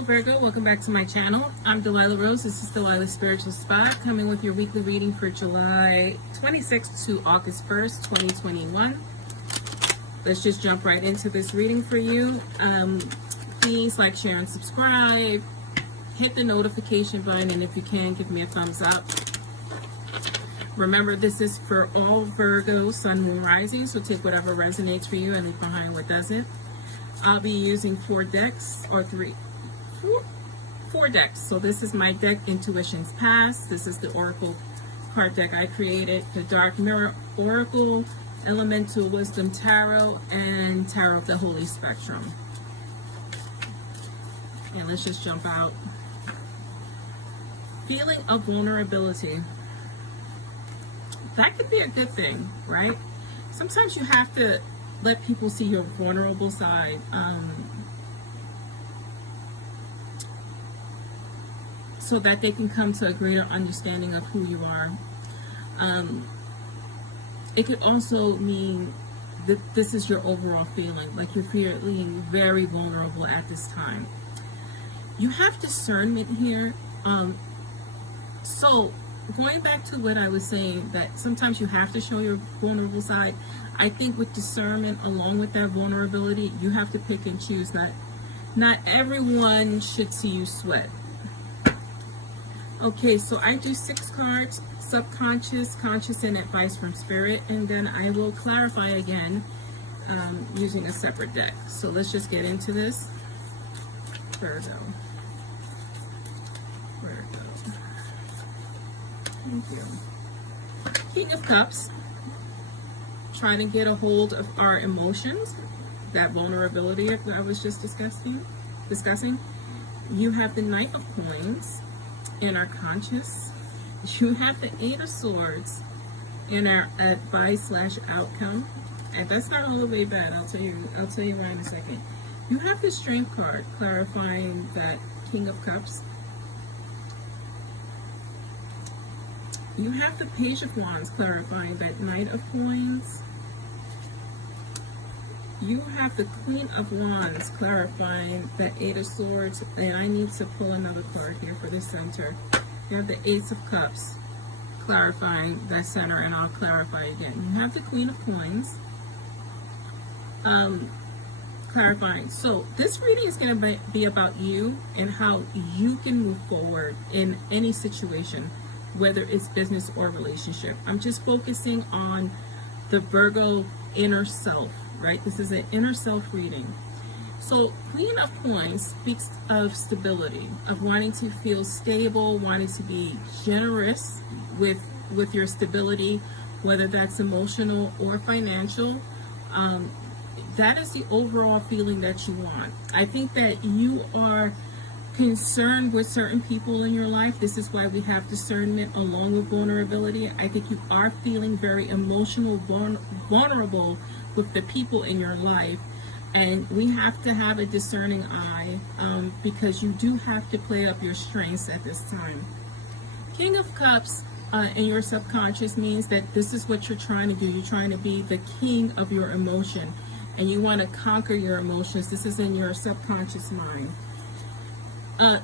Hello Virgo, welcome back to my channel. I'm Delilah Rose. This is Delilah's Spiritual Spot, coming with your weekly reading for July 26th to August 1st, 2021. Let's just jump right into this reading for you. Please like, share, and subscribe. Hit the notification button, and if you can, give me a thumbs up. Remember, this is for all Virgo, Sun, Moon, Rising, so take whatever resonates for you and leave behind what doesn't. I'll be using four decks. So this is my deck, Intuition's Past. This is the Oracle card deck I created, the Dark Mirror Oracle, Elemental Wisdom Tarot, and Tarot of the Holy Spectrum. And let's just jump out. Feeling of vulnerability. That could be a good thing, right? Sometimes you have to let people see your vulnerable side. So that they can come to a greater understanding of who you are. It could also mean that this is your overall feeling, like you're feeling very vulnerable at this time. You have discernment here. So going back to what I was saying, that sometimes you have to show your vulnerable side. I think with discernment, along with that vulnerability, you have to pick and choose. Not everyone should see you sweat. Okay, so I do 6 cards, subconscious, conscious, and advice from spirit, and then I will clarify again using a separate deck. So let's just get into this. Virgo. Thank you. King of Cups. Trying to get a hold of our emotions, that vulnerability that I was just discussing. You have the Knight of Coins in our conscious. You have the 8 of Swords in our advice/outcome, and that's not all the way bad. I'll tell you why in a second. You have the Strength card clarifying that King of Cups. You have the Page of Wands clarifying that Knight of Coins. You have the Queen of Wands clarifying that 8 of Swords, and I need to pull another card here for the center. You have the Ace of Cups clarifying that center, and I'll clarify again. You have the Queen of Coins clarifying. So this reading is going to be about you and how you can move forward in any situation, whether it's business or relationship. I'm just focusing on the Virgo inner self, right? This is an inner self reading. So Queen of Coins speaks of stability, of wanting to feel stable, wanting to be generous with your stability, whether that's emotional or financial. That is the overall feeling that you want. I think that you are concerned with certain people in your life. This is why we have discernment along with vulnerability. I think you are feeling very emotional, vulnerable with the people in your life, and we have to have a discerning eye because you do have to play up your strengths at this time. King of Cups in your subconscious means that this is what you're trying to do. You're trying to be the king of your emotion, and you want to conquer your emotions. This is in your subconscious mind.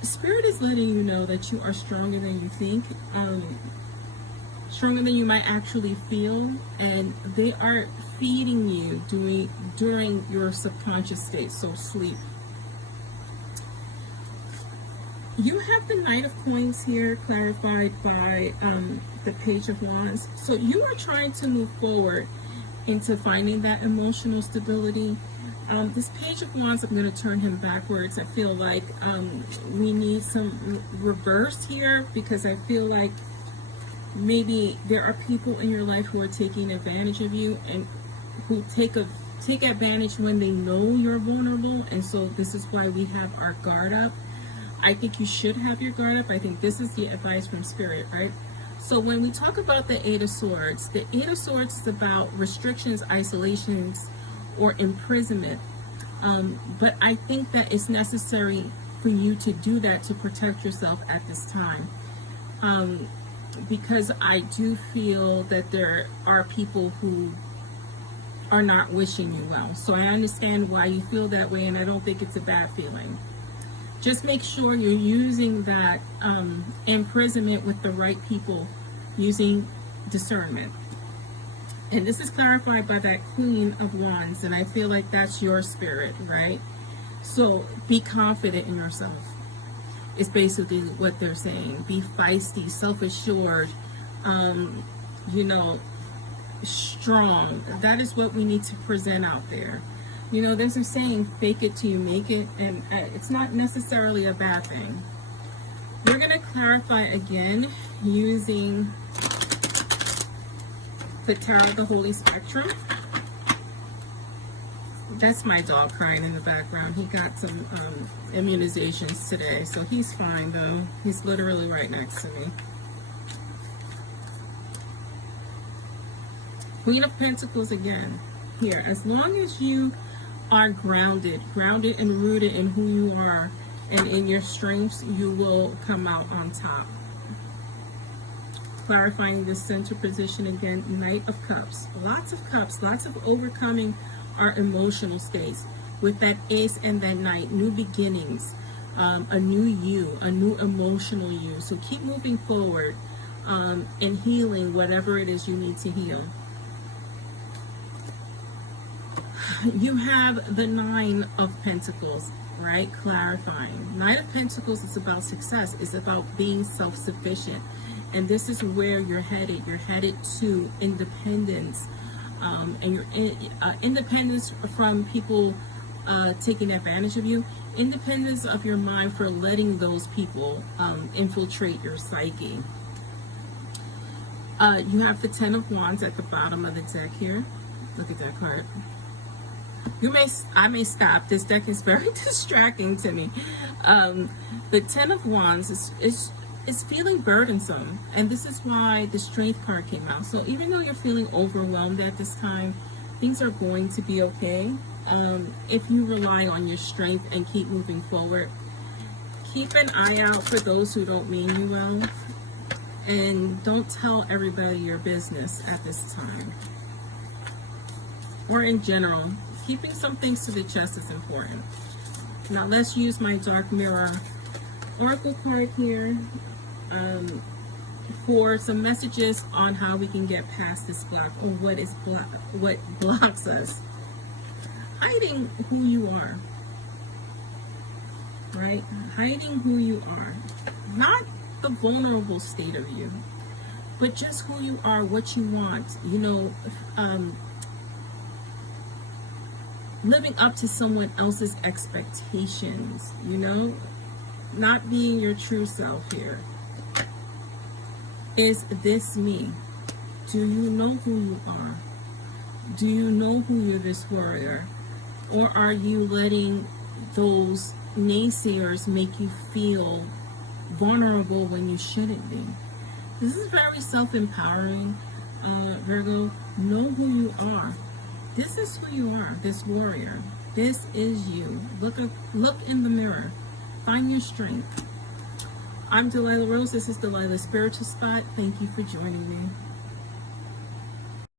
Spirit is letting you know that you are stronger than you think, stronger than you might actually feel, and they are feeding you during your subconscious state, so sleep. You have the Knight of Coins here clarified by the Page of Wands. So you are trying to move forward into finding that emotional stability. This Page of Wands, I'm going to turn him backwards. I feel like we need some reverse here, because I feel like maybe there are people in your life who are taking advantage of you and who take advantage when they know you're vulnerable, and so this is why we have our guard up. I think you should have your guard up. I think this is the advice from Spirit, right? So when we talk about the 8 of Swords, the 8 of Swords is about restrictions, isolations, or imprisonment. But I think that it's necessary for you to do that to protect yourself at this time. Because I do feel that there are people who are not wishing you well. So I understand why you feel that way, and I don't think it's a bad feeling. Just make sure you're using that imprisonment with the right people, using discernment. And this is clarified by that Queen of Wands, and I feel like that's your spirit, right? So be confident in yourself. It's basically what they're saying. Be feisty, self-assured, you know, strong. That is what we need to present out there. You know, there's a saying, fake it till you make it, and it's not necessarily a bad thing. We're going to clarify again using the Tarot of the Holy Spectrum. That's my dog crying in the background. He got some immunizations today, so he's fine though. He's literally right next to me. Queen of Pentacles again. Here, as long as you are grounded and rooted in who you are and in your strengths, you will come out on top. Clarifying the center position again, Knight of Cups. Lots of overcoming our emotional states. With that Ace and that Knight, new beginnings, a new you, a new emotional you. So keep moving forward and healing whatever it is you need to heal. You have the Nine of Pentacles, right? Clarifying. Nine of Pentacles is about success. It's about being self-sufficient. And this is where you're headed. You're headed to independence. And you're independence from people taking advantage of you. Independence of your mind for letting those people infiltrate your psyche. You have the Ten of Wands at the bottom of the deck here. Look at that card. I may stop. This deck is very distracting to me. The Ten of Wands is feeling burdensome, and this is why the Strength card came out. So even though you're feeling overwhelmed at this time, things are going to be okay if you rely on your strength and keep moving forward. Keep an eye out for those who don't mean you well, and don't tell everybody your business at this time, or in general. Keeping some things to the chest is important. Now let's use my Dark Mirror Oracle card here for some messages on how we can get past this block, or what blocks us. Hiding who you are, right? Hiding who you are. Not the vulnerable state of you, but just who you are, what you want, you know, living up to someone else's expectations, you know, not being your true self here. Is this me? Do you know who you are? Do you know who you're, this warrior? Or are you letting those naysayers make you feel vulnerable when you shouldn't be? This is very self-empowering, Virgo. Know who you are. This is who you are, this warrior. This is you. Look in the mirror. Find your strength. I'm Delilah Rose. This is Delilah's Spiritual Spot. Thank you for joining me.